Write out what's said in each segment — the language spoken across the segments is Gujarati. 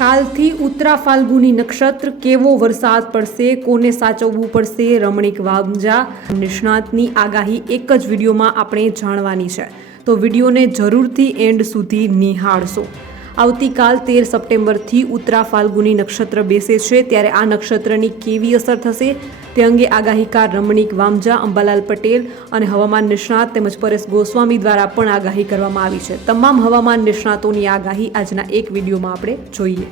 કાલથી ઉત્તરા ફાલ્ગુની નક્ષત્ર કેવો વરસાદ પડશે, કોને સાચવવું પડશે, રમણીક વાવજા નિષ્ણાતની આગાહી એક જ વિડીયોમાં આપણે જાણવાની છે. તો વિડીયોને જરૂરથી એન્ડ સુધી નિહાળશો. આવતીકાલ તેર સપ્ટેમ્બરથી ઉત્તરા ફાલ્ગુની નક્ષત્ર બેસે છે. ત્યારે આ નક્ષત્રની કેવી અસર થશે? તે અંગે આગાહીકાર રમણીક વામજા, અંબાલાલ પટેલ અને હવામાન નિષ્ણાત તેમજ પરેશ ગોસ્વામી દ્વારા પણ આગાહી કરવામાં આવી છે. તમામ હવામાન નિષ્ણાતોની આગાહી આજના એક વિડીયોમાં આપણે જોઈએ.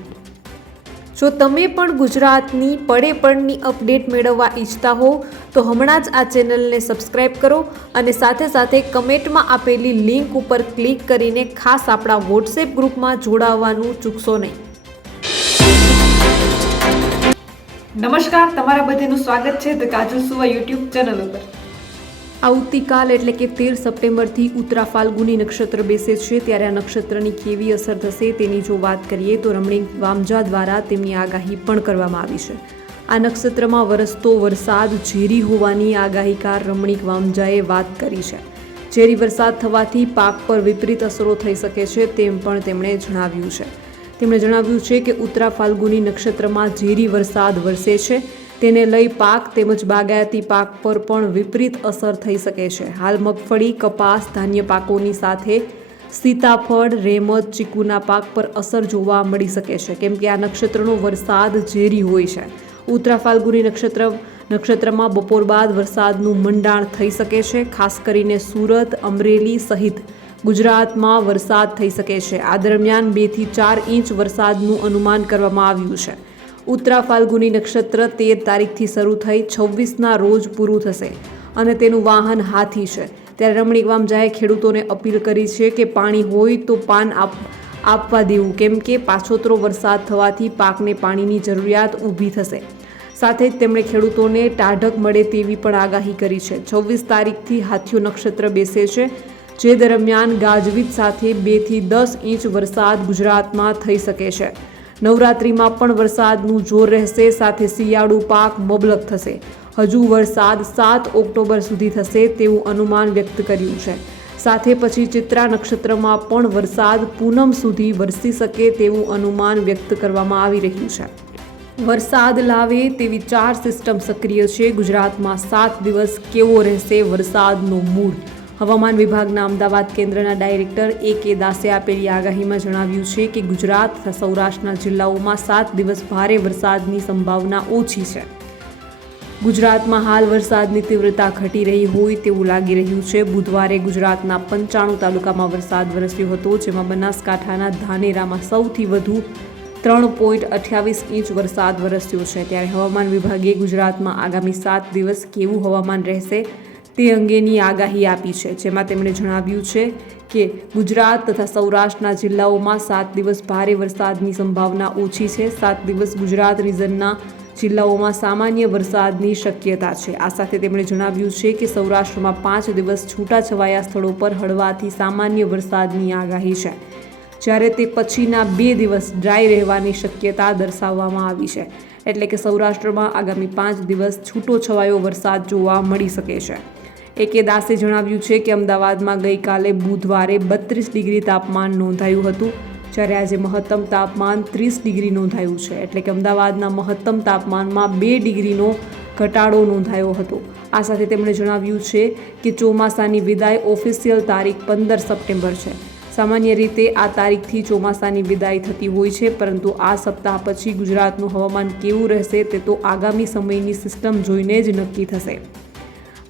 જો તમે પણ ગુજરાતની પડે પડની અપડેટ મેળવવા ઈચ્છતા હો, તો હમણાં જ આ ચેનલને સબસ્ક્રાઇબ કરો અને સાથે સાથે કમેન્ટમાં આપેલી લિંક ઉપર ક્લિક કરીને ખાસ આપણા વોટ્સએપ ગ્રુપમાં જોડાવવાનું ચૂકશો નહીં. નમસ્કાર, તમારા બધાનું સ્વાગત છે ધ કાજલ સુવા યુટ્યુબ ચેનલ ઉપર. આવતીકાલ એટલે કે તેર સપ્ટેમ્બરથી ઉત્તરા ફાલ્ગુની નક્ષત્ર બેસે છે, ત્યારે આ નક્ષત્રની કેવી અસર થશે તેની જો વાત કરીએ તો રમણીક વામજા દ્વારા તેમની આગાહી પણ કરવામાં આવી છે. આ નક્ષત્રમાં વરસતો વરસાદ ઝેરી હોવાની આગાહીકાર રમણીક વામજાએ વાત કરી છે. ઝેરી વરસાદ થવાથી પાક પર વિપરીત અસરો થઈ શકે છે તેમ પણ તેમણે જણાવ્યું છે. તેમણે જણાવ્યું છે કે ઉત્તરા ફાલ્ગુની નક્ષત્રમાં ઝેરી વરસાદ વરસે છે. તેને લઈ પાક તેમજ બાગાયતી પાક પર પણ વિપરીત અસર થઈ શકે છે. હાલ મગફળી, કપાસ, ધાન્ય પાકોની સાથે સીતાફળ રેમત ચીકુના પાક પર અસર જોવા મળી શકે છે. કેમ કે આ નક્ષત્રનો વરસાદ ઝેરી હોય છે. ઉત્તરા ફાલ્ગુની નક્ષત્ર, નક્ષત્રમાં બપોર બાદ વરસાદનું મંડાણ થઈ શકે છે. ખાસ કરીને સુરત, અમરેલી સહિત ગુજરાતમાં વરસાદ થઈ શકે છે. આ દરમિયાન બેથી ચાર ઇંચ વરસાદનું અનુમાન કરવામાં આવ્યું છે. ઉત્તરા ફાલ્ગુની નક્ષત્ર તેર તારીખથી શરૂ થઈ છવ્વીસના રોજ પૂરું થશે અને તેનું વાહન હાથી છે. ત્યારે રમણીક વામજાએ ખેડૂતોને અપીલ કરી છે કે પાણી હોય તો પાન આપ, આપવા દેવું. કેમ કે પાછોતરો વરસાદ થવાથી પાકને પાણીની જરૂરિયાત ઊભી થશે. સાથે જ તેમણે ખેડૂતોને ટાઢક મળે તેવી પણ આગાહી કરી છે. છવ્વીસ તારીખથી હાથીઓ નક્ષત્ર બેસે છે. જે દરમિયાન ગાજવીજ સાથે બેથી દસ ઇંચ વરસાદ ગુજરાતમાં થઈ શકે છે. નવરાત્રિમાં પણ વરસાદનું જોર રહેશે, સાથે શિયાળુ પાક મબલક થશે. હજુ વરસાદ સાત ઓક્ટોબર સુધી થશે તેવું અનુમાન વ્યક્ત કર્યું છે. સાથે પછી ચિત્રા નક્ષત્રમાં પણ વરસાદ પૂનમ સુધી વરસી શકે તેવું અનુમાન વ્યક્ત કરવામાં આવી રહ્યું છે. વરસાદ લાવે તેવી ચાર સિસ્ટમ સક્રિય છે. ગુજરાતમાં સાત દિવસ કેવો રહેશે વરસાદનો મૂડ હવામાન વિભાગના અમદાવાદ કેન્દ્રના ડાયરેક્ટર એ કે દાસે આપેલી આગાહીમાં જણાવ્યું છે કે ગુજરાત તથા સૌરાષ્ટ્રના જિલ્લાઓમાં સાત દિવસ ભારે વરસાદની સંભાવના ઓછી છે. ગુજરાતમાં હાલ વરસાદની તીવ્રતા ઘટી રહી હોય તેવું લાગી રહ્યું છે. બુધવારે ગુજરાતના પંચાણું તાલુકામાં વરસાદ વરસ્યો હતો, જેમાં બનાસકાંઠાના ધાનેરામાં સૌથી વધુ ત્રણ પોઈન્ટ અઠ્યાવીસ ઇંચ વરસાદ વરસ્યો છે. ત્યારે હવામાન વિભાગે ગુજરાતમાં આગામી સાત દિવસ કેવું હવામાન રહેશે તે અંગેની આગાહી આપી છે, જેમાં તેમણે જણાવ્યું છે કે ગુજરાત તથા સૌરાષ્ટ્રના જિલ્લાઓમાં સાત દિવસ ભારે વરસાદની સંભાવના ઓછી છે. સાત દિવસ ગુજરાત રિજનના જિલ્લાઓમાં સામાન્ય વરસાદની શક્યતા છે. આ સાથે તેમણે જણાવ્યું છે કે સૌરાષ્ટ્રમાં પાંચ દિવસ છૂટાછવાયા સ્થળો પર હળવાથી સામાન્ય વરસાદની આગાહી છે, જ્યારે તે પછીના બે દિવસ ડ્રાય રહેવાની શક્યતા દર્શાવવામાં આવી છે. એટલે કે સૌરાષ્ટ્રમાં આગામી પાંચ દિવસ છૂટો છવાયો વરસાદ જોવા મળી શકે છે. એકે દાસે જણાવ્યું છે કે અમદાવાદમાં ગઈકાલે બુધવારે બત્રીસ ડિગ્રી તાપમાન નોંધાયું હતું, જ્યારે આજે મહત્તમ તાપમાન ત્રીસ ડિગ્રી નોંધાયું છે. એટલે કે અમદાવાદના મહત્તમ તાપમાનમાં બે ડિગ્રીનો ઘટાડો નોંધાયો હતો. આ સાથે તેમણે જણાવ્યું છે કે ચોમાસાની વિદાય ઓફિશિયલ તારીખ પંદર સપ્ટેમ્બર છે. સામાન્ય રીતે આ તારીખથી ચોમાસાની વિદાય થતી હોય છે, પરંતુ આ સપ્તાહ પછી ગુજરાતનું હવામાન કેવું રહેશે તે તો આગામી સમયની સિસ્ટમ જોઈને જ નક્કી થશે.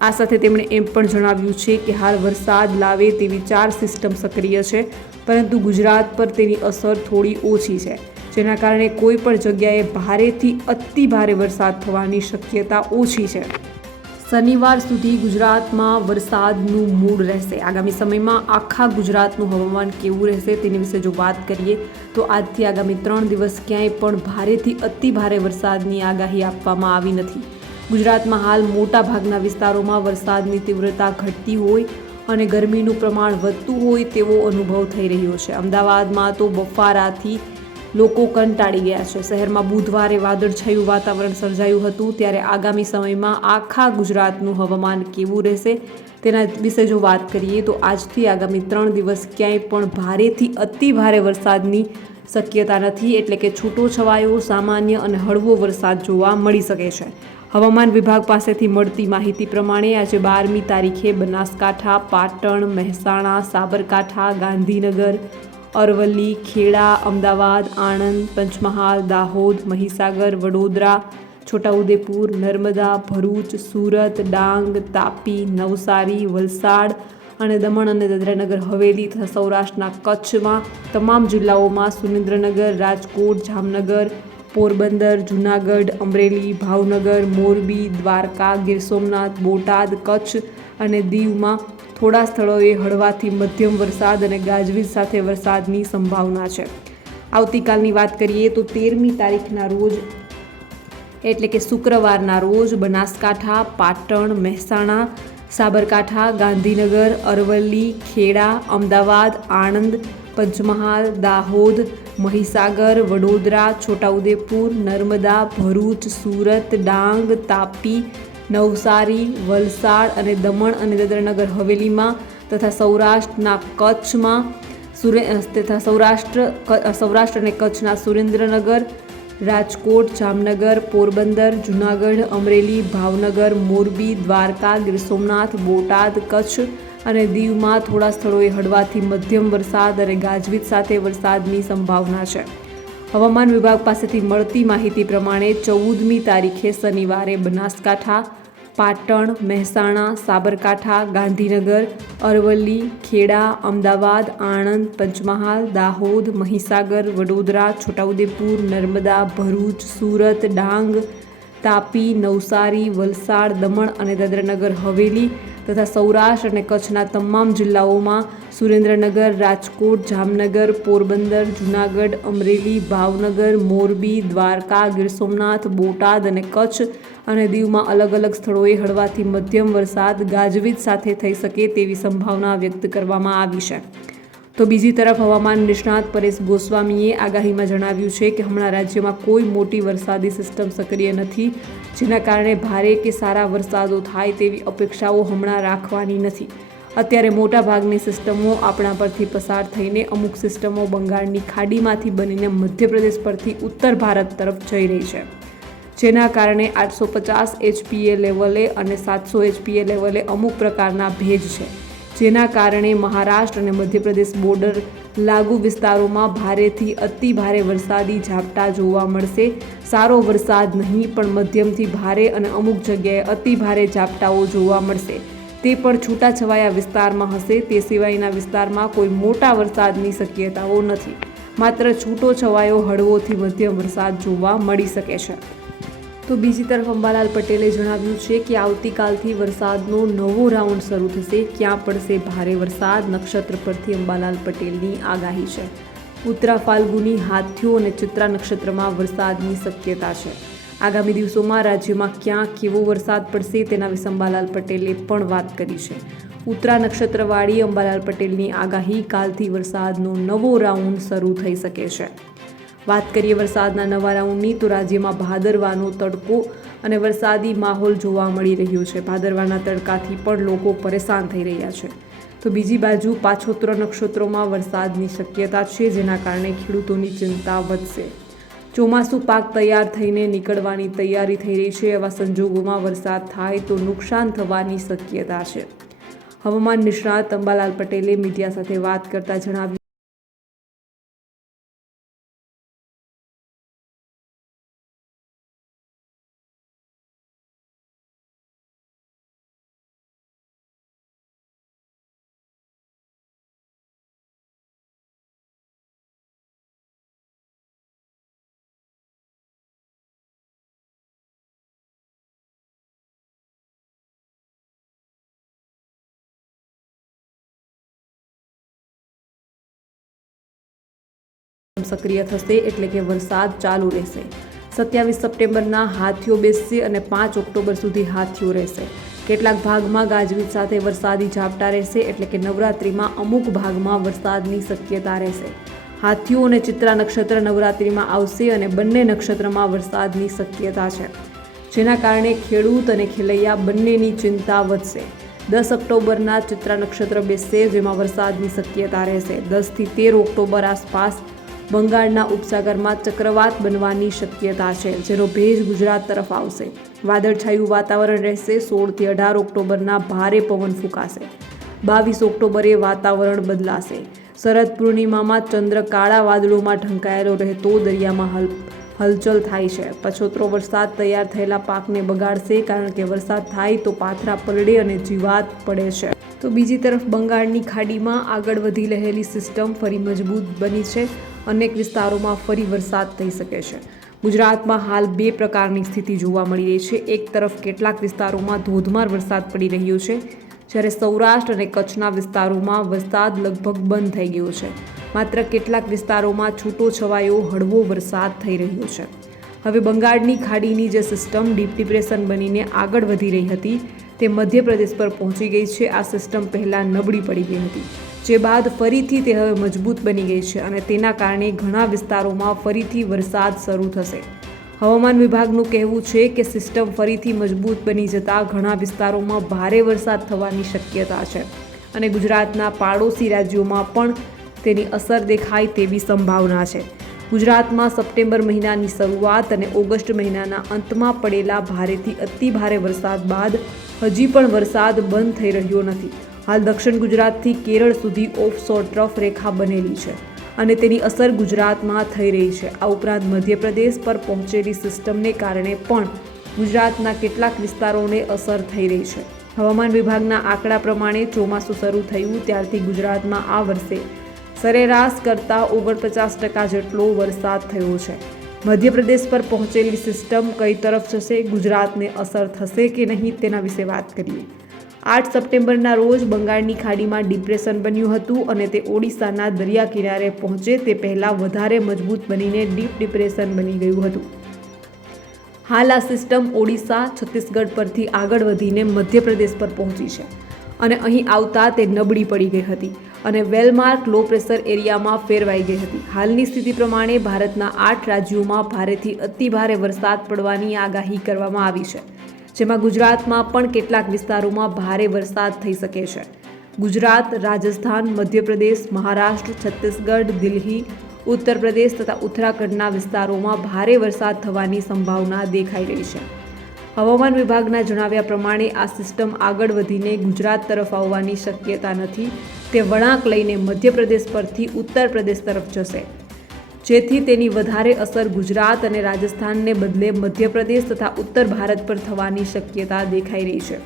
આ સાથે તેમણે એમ પણ જણાવ્યું છે કે હાલ વરસાદ લાવે તેવી ચાર સિસ્ટમ સક્રિય છે, પરંતુ ગુજરાત પર તેની અસર થોડી ઓછી છે, જેના કારણે કોઈ પણ જગ્યાએ ભારેથી અતિ ભારે વરસાદ થવાની શક્યતા ઓછી છે. શનિવાર સુધી ગુજરાતમાં વરસાદનું મૂડ રહેશે. આગામી સમયમાં આખા ગુજરાતનું હવામાન કેવું રહેશે તેની વિશે જો વાત કરીએ, તો આજથી આગામી ત્રણ દિવસ ક્યાંય પણ ભારેથી અતિ ભારે વરસાદની આગાહી આપવામાં આવી નથી. ગુજરાતમાં હાલ મોટા ભાગના વિસ્તારોમાં વરસાદની તીવ્રતા ઘટતી હોય અને ગરમીનું પ્રમાણ વધતું હોય તેવો અનુભવ થઈ રહ્યો છે. અમદાવાદમાં તો બફારાથી લોકો કંટાળી ગયા છે. શહેરમાં બુધવારે વાદળછાયું વાતાવરણ સર્જાયું હતું. ત્યારે આગામી સમયમાં આખા ગુજરાતનું હવામાન કેવું રહેશે તેના વિશે જો વાત કરીએ તો આજથી આગામી ત્રણ દિવસ ક્યાંય પણ ભારેથી અતિ ભારે વરસાદની શક્યતા નથી. એટલે કે છૂટો છવાયો સામાન્ય અને હળવો વરસાદ જોવા મળી શકે છે. હવામાન વિભાગ પાસેથી મળતી માહિતી પ્રમાણે આજે બારમી તારીખે બનાસકાંઠા, પાટણ, મહેસાણા, સાબરકાંઠા, ગાંધીનગર, અરવલ્લી, ખેડા, અમદાવાદ, આણંદ, પંચમહાલ, દાહોદ, મહીસાગર, વડોદરા, છોટાઉદેપુર, નર્મદા, ભરૂચ, સુરત, ડાંગ, તાપી, નવસારી, વલસાડ અને દમણ અને દાદરાનગર, હવેલી તથા સૌરાષ્ટ્રના કચ્છમાં તમામ જિલ્લાઓમાં સુરેન્દ્રનગર, રાજકોટ, જામનગર પોરબંદર, જૂનાગઢ, અમરેલી, ભાવનગર, મોરબી, દ્વારકા, ગીર સોમનાથ, બોટાદ, કચ્છ અને દીવમાં થોડા સ્થળોએ હળવાથી મધ્યમ વરસાદ અને ગાજવીજ સાથે વરસાદની સંભાવના છે. આવતીકાલની વાત કરીએ તો તેરમી તારીખના રોજ, એટલે કે શુક્રવારના રોજ બનાસકાંઠા, પાટણ, મહેસાણા, સાબરકાંઠા, ગાંધીનગર, અરવલ્લી, ખેડા, અમદાવાદ, આણંદ, પંચમહાલ, દાહોદ મહીસાગર, વડોદરા, છોટાઉદેપુર, નર્મદા, ભરૂચ, સુરત, ડાંગ, તાપી, નવસારી, વલસાડ અને દમણ અને દાદરાનગર હવેલીમાં તથા સૌરાષ્ટ્રના કચ્છમાં સુરે તથા સૌરાષ્ટ્ર સૌરાષ્ટ્ર અને કચ્છના સુરેન્દ્રનગર, રાજકોટ, જામનગર, પોરબંદર, જૂનાગઢ, અમરેલી, ભાવનગર, મોરબી, દ્વારકા, ગીર સોમનાથ, બોટાદ, કચ્છ અને દીવમાં થોડા સ્થળોએ હળવાથી મધ્યમ વરસાદ અને ગાજવીજ સાથે વરસાદની સંભાવના છે. હવામાન વિભાગ પાસેથી મળતી માહિતી પ્રમાણે ચૌદમી તારીખે શનિવારે બનાસકાંઠા, પાટણ, મહેસાણા, સાબરકાંઠા, ગાંધીનગર, અરવલ્લી, ખેડા, અમદાવાદ, આણંદ, પંચમહાલ, દાહોદ, મહીસાગર, વડોદરા, છોટાઉદેપુર, નર્મદા, ભરૂચ, સુરત, ડાંગ તાપી, નવસારી, વલસાડ, દમણ અને દાદરાનગર, હવેલી તથા સૌરાષ્ટ્ર અને કચ્છના તમામ જિલ્લાઓમાં સુરેન્દ્રનગર, રાજકોટ, જામનગર, પોરબંદર, જૂનાગઢ, અમરેલી, ભાવનગર, મોરબી, દ્વારકા, ગીર સોમનાથ, બોટાદ અને કચ્છ અને દીવમાં અલગ અલગ સ્થળોએ હળવાથી મધ્યમ વરસાદ ગાજવીજ સાથે થઈ શકે તેવી સંભાવના વ્યક્ત કરવામાં આવી છે. તો બીજી તરફ હવામાન નિષ્ણાત પરેશ ગોસ્વામીએ આગાહીમાં જણાવ્યું છે કે હમણાં રાજ્યમાં કોઈ મોટી વરસાદી સિસ્ટમ સક્રિય નથી, જેના કારણે ભારે કે સારા વરસાદો થાય તેવી અપેક્ષાઓ હમણાં રાખવાની નથી. અત્યારે મોટાભાગની સિસ્ટમો આપણા પરથી પસાર થઈને અમુક સિસ્ટમો બંગાળની ખાડીમાંથી બનીને મધ્યપ્રદેશ પરથી ઉત્તર ભારત તરફ જઈ રહી છે. જેના કારણે આઠસો પચાસ એચપીએ લેવલે અને સાતસો એચપીએ લેવલે અમુક પ્રકારના ભેજ છે. જેના કારણે મહારાષ્ટ્ર અને મધ્યપ્રદેશ બોર્ડર લાગુ વિસ્તારોમાં ભારેથી અતિ ભારે વરસાદી ઝાપટા જોવા મળશે. સારો વરસાદ નહીં, પણ મધ્યમથી ભારે અને અમુક જગ્યાએ અતિ ભારે ઝાપટાઓ જોવા મળશે. તે પણ છૂટાછવાયા વિસ્તારમાં હશે. તે સિવાયના વિસ્તારમાં કોઈ મોટા વરસાદની શક્યતાઓ નથી. માત્ર છૂટો છવાયો હળવોથી મધ્યમ વરસાદ જોવા મળી શકે છે. તો બીજી તરફ અંબાલાલ પટેલે જણાવ્યું છે કે આવતીકાલથી વરસાદનો નવો રાઉન્ડ શરૂ થશે. ક્યાં પડશે ભારે વરસાદ? નક્ષત્ર પરથી અંબાલાલ પટેલની આગાહી છે. ઉત્તરા ફાલ્ગુની હાથીઓ અને ચિત્રા નક્ષત્રમાં વરસાદની શક્યતા છે. આગામી દિવસોમાં રાજ્યમાં ક્યાં કેવો વરસાદ પડશે તેના વિશે અંબાલાલ પટેલે પણ વાત કરી છે. ઉત્તરા નક્ષત્રવાળી અંબાલાલ પટેલની આગાહી કાલથી વરસાદનો નવો રાઉન્ડ શરૂ થઈ શકે છે. વાત કરીએ વરસાદના નવા રાઉન્ડની, તો રાજ્યમાં ભાદરવાનો તડકો અને વરસાદી માહોલ જોવા મળી રહ્યો છે. ભાદરવાના તડકાથી પણ લોકો પરેશાન થઈ રહ્યા છે. તો બીજી બાજુ પાછોત્ર નક્ષત્રોમાં વરસાદની શક્યતા છે, જેના કારણે ખેડૂતોની ચિંતા વધશે. ચોમાસું પાક તૈયાર થઈને નીકળવાની તૈયારી થઈ રહી છે. એવા સંજોગોમાં વરસાદ થાય તો નુકસાન થવાની શક્યતા છે. હવામાન નિષ્ણાત અંબાલાલ પટેલે મીડિયા સાથે વાત કરતા જણાવ્યું સક્રિય થશે એટલે કે વરસાદ ચાલુ રહેશે. સત્યાવીસ સપ્ટેમ્બરના હાથીઓ બેસશે અને પાંચ ઓક્ટોબર સુધી હાથીઓ રહેશે. કેટલાક ભાગમાં ગાજવીજ સાથે વરસાદી ઝાપટા રહેશે એટલે કે નવરાત્રિમાં અમુક ભાગમાં વરસાદની શક્યતા રહેશે. હાથીઓ અને ચિત્રા નક્ષત્ર નવરાત્રિમાં આવશે અને બંને નક્ષત્રમાં વરસાદની શક્યતા છે. જેના કારણે ખેડૂત અને ખેલૈયા બંનેની ચિંતા વધશે. દસ ઓક્ટોબરના ચિત્રા નક્ષત્ર બેસશે, જેમાં વરસાદની શક્યતા રહેશે. દસથી તેર ઓક્ટોબર આસપાસ બંગાળના ઉપસાગરમાં ચક્રવાત બનવાની શક્યતા છે, જેનો ભેજ ગુજરાત તરફ આવશે. વાદળછાયું વાતાવરણ રહેશે સોળથી અઢાર ઓક્ટોબરના ભારે પવન ફૂંકાશે. બાવીસ ઓક્ટોબરે વાતાવરણ બદલાશે. શરદ પૂર્ણિમામાં ચંદ્ર કાળા વાદળોમાં ઢંકાયેલો રહેતો, દરિયામાં હલ, હલચલ થાય છે. પછોતરો વરસાદ તૈયાર થયેલા પાકને બગાડશે, કારણ કે વરસાદ થાય તો પાથરા પલળે અને જીવાત પડે છે. તો બીજી તરફ બંગાળની ખાડીમાં આગળ વધી રહેલી સિસ્ટમ ફરી મજબૂત બની છે. અનેક વિસ્તારોમાં ફરી વરસાદ થઈ શકે છે. ગુજરાતમાં હાલ બે પ્રકારની સ્થિતિ જોવા મળી રહી છે. એક તરફ કેટલાક વિસ્તારોમાં ધોધમાર વરસાદ પડી રહ્યો છે, જ્યારે સૌરાષ્ટ્ર અને કચ્છના વિસ્તારોમાં વરસાદ લગભગ બંધ થઈ ગયો છે. માત્ર કેટલાક વિસ્તારોમાં છૂટો છવાયો હળવો વરસાદ થઈ રહ્યો છે. હવે બંગાળની ખાડીની જે સિસ્ટમ ડીપ ડિપ્રેશન બનીને આગળ વધી રહી હતી, તે મધ્યપ્રદેશ પર પહોંચી ગઈ છે. આ સિસ્ટમ પહેલાં નબળી પડી ગઈ હતી. જે બાદ ફરીથી તે હવે મજબૂત બની ગઈ છે અને તેના કારણે ઘણા વિસ્તારોમાં ફરીથી વરસાદ શરૂ થશે. હવામાન વિભાગનું કહેવું છે કે સિસ્ટમ ફરીથી મજબૂત બની જતાં ઘણા વિસ્તારોમાં ભારે વરસાદ થવાની શક્યતા છે અને ગુજરાતના પાડોશી રાજ્યોમાં પણ તેની અસર દેખાય તેવી સંભાવના છે. ગુજરાતમાં સપ્ટેમ્બર મહિનાની શરૂઆત અને ઓગસ્ટ મહિનાના અંતમાં પડેલા ભારેથી અતિ ભારે વરસાદ બાદ હજી પણ વરસાદ બંધ થઈ રહ્યો નથી. હાલ દક્ષિણ ગુજરાતથી કેરળ સુધી ઓફશોર ટ્રફ રેખા બનેલી છે અને તેની અસર ગુજરાતમાં થઈ રહી છે. આ ઉપરાંત મધ્યપ્રદેશ પર પહોંચેલી સિસ્ટમને કારણે પણ ગુજરાતના કેટલાક વિસ્તારોને અસર થઈ રહી છે. હવામાન વિભાગના આંકડા પ્રમાણે ચોમાસું શરૂ થયું ત્યારથી ગુજરાતમાં આ વર્ષે સરેરાશ કરતાં ઓગણપચાસ ટકા જેટલો વરસાદ થયો છે. મધ્યપ્રદેશ પર પહોંચેલી સિસ્ટમ કઈ તરફ જશે, ગુજરાતને અસર થશે કે નહીં તેના વિશે વાત કરીએ. આઠ સપ્ટેમ્બરના રોજ બંગાળની ખાડીમાં ડિપ્રેશન બન્યું હતું અને તે ઓડિશાના દરિયા કિનારે પહોંચે તે પહેલાં વધારે મજબૂત બનીને ડીપ ડિપ્રેશન બની ગયું હતું. હાલ આ સિસ્ટમ ઓડિશા, છત્તીસગઢ પરથી આગળ વધીને મધ્યપ્રદેશ પર પહોંચી છે અને અહીં આવતા તે નબળી પડી ગઈ હતી અને વેલમાર્ક લો પ્રેશર એરિયામાં ફેરવાઈ ગઈ હતી. હાલની સ્થિતિ પ્રમાણે ભારતના આઠ રાજ્યોમાં ભારેથી અતિ ભારે વરસાદ પડવાની આગાહી કરવામાં આવી છે. જેમાં ગુજરાતમાં પણ કેટલાક વિસ્તારોમાં ભારે વરસાદ થઈ શકે છે. ગુજરાત, રાજસ્થાન, મધ્યપ્રદેશ, મહારાષ્ટ્ર, છત્તીસગઢ, દિલ્હી ઉત્તર પ્રદેશ તથા ઉત્તરાખંડના વિસ્તારોમાં ભારે વરસાદ થવાની સંભાવના દેખાઈ રહી છે. હવામાન વિભાગના જણાવ્યા પ્રમાણે આ સિસ્ટમ આગળ વધીને ગુજરાત તરફ આવવાની શક્યતા નથી. તે વળાંક લઈને મધ્યપ્રદેશ પરથી ઉત્તર પ્રદેશ તરફ જશે. જેથી તેની વધારે અસર ગુજરાત અને રાજસ્થાનને બદલે મધ્યપ્રદેશ તથા ઉત્તર ભારત પર થવાની શક્યતા દેખાઈ રહી છે.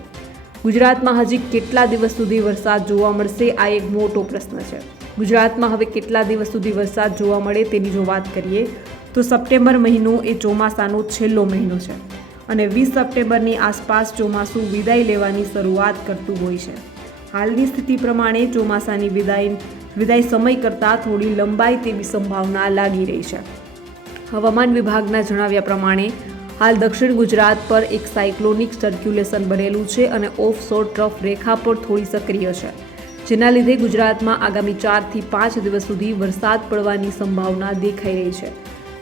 ગુજરાતમાં હજી કેટલા દિવસ સુધી વરસાદ જોવા મળશે, આ એક મોટો પ્રશ્ન છે. ગુજરાતમાં હવે કેટલા દિવસ સુધી વરસાદ જોવા મળે તેની જો વાત કરીએ, તો સપ્ટેમ્બર મહિનો એ ચોમાસાનો છેલ્લો મહિનો છે અને વીસ સપ્ટેમ્બરની આસપાસ ચોમાસું વિદાય લેવાની શરૂઆત કરતું હોય છે. હાલની સ્થિતિ પ્રમાણે ચોમાસાની વિદાય વિદાય સમય કરતાં થોડી લંબાઈ તેવી સંભાવના લાગી રહી છે. હવામાન વિભાગના જણાવ્યા પ્રમાણે, હાલ દક્ષિણ ગુજરાત પર એક સાયક્લોનિક સર્ક્યુલેશન બનેલું છે અને ઓફ શોર ટ્રફ રેખા પર થોડી સક્રિય છે, જેના લીધે ગુજરાતમાં આગામી ચારથી પાંચ દિવસ સુધી વરસાદ પડવાની સંભાવના દેખાઈ રહી છે.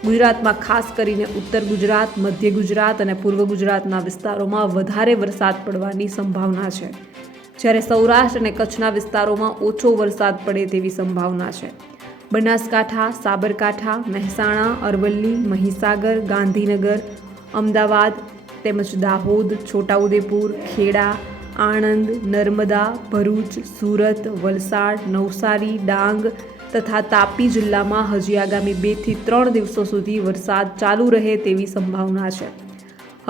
ગુજરાતમાં ખાસ કરીને ઉત્તર ગુજરાત, મધ્ય ગુજરાત અને પૂર્વ ગુજરાતના વિસ્તારોમાં વધારે વરસાદ પડવાની સંભાવના છે. જ્યારે સૌરાષ્ટ્ર અને કચ્છના વિસ્તારોમાં ઓછો વરસાદ પડે તેવી સંભાવના છે. બનાસકાંઠા, સાબરકાંઠા, મહેસાણા, અરવલ્લી, મહીસાગર, ગાંધીનગર, અમદાવાદ તેમજ દાહોદ, છોટાઉદેપુર, ખેડા, આણંદ, નર્મદા, ભરૂચ, સુરત, વલસાડ, નવસારી, ડાંગ તથા તાપી જિલ્લામાં હજી આગામી બેથી ત્રણ દિવસો સુધી વરસાદ ચાલુ રહે તેવી સંભાવના છે.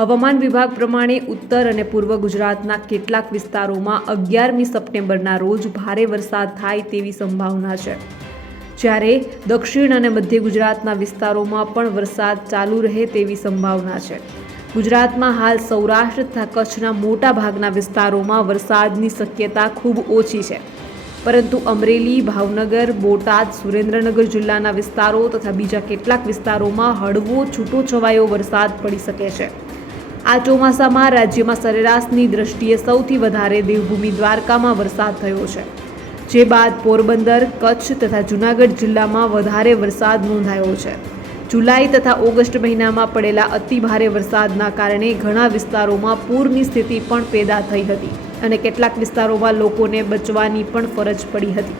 હવામાન વિભાગ પ્રમાણે ઉત્તર અને પૂર્વ ગુજરાતના કેટલાક વિસ્તારોમાં અગિયારમી સપ્ટેમ્બરના રોજ ભારે વરસાદ થાય તેવી સંભાવના છે. જ્યારે દક્ષિણ અને મધ્ય ગુજરાતના વિસ્તારોમાં પણ વરસાદ ચાલુ રહે તેવી સંભાવના છે. ગુજરાતમાં હાલ સૌરાષ્ટ્ર તથા કચ્છના મોટા ભાગના વિસ્તારોમાં વરસાદની શક્યતા ખૂબ ઓછી છે. પરંતુ અમરેલી, ભાવનગર, બોટાદ, સુરેન્દ્રનગર જિલ્લાના વિસ્તારો તથા બીજા કેટલાક વિસ્તારોમાં હળવો છૂટો છવાયો વરસાદ પડી શકે છે. આ ચોમાસામાં રાજ્યમાં સરેરાશની દ્રષ્ટિએ સૌથી વધારે દેવભૂમિ દ્વારકામાં વરસાદ થયો છે. જે બાદ પોરબંદર, કચ્છ તથા જૂનાગઢ જિલ્લામાં વધારે વરસાદ નોંધાયો છે. જુલાઈ તથા ઓગસ્ટ મહિનામાં પડેલા અતિભારે વરસાદના કારણે ઘણા વિસ્તારોમાં પૂરની સ્થિતિ પણ પેદા થઈ હતી અને કેટલાક વિસ્તારોમાં લોકોને બચવાની પણ ફરજ પડી હતી.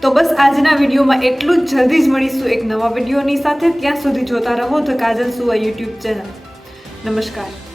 તો બસ આજના વિડીયોમાં એટલું જ. જલ્દી જ મળીશું એક નવા વિડીયોની સાથે. ત્યાં સુધી જોતા રહો ધ કાજલ સુવા યુટ્યુબ ચેનલ. નમસ્કાર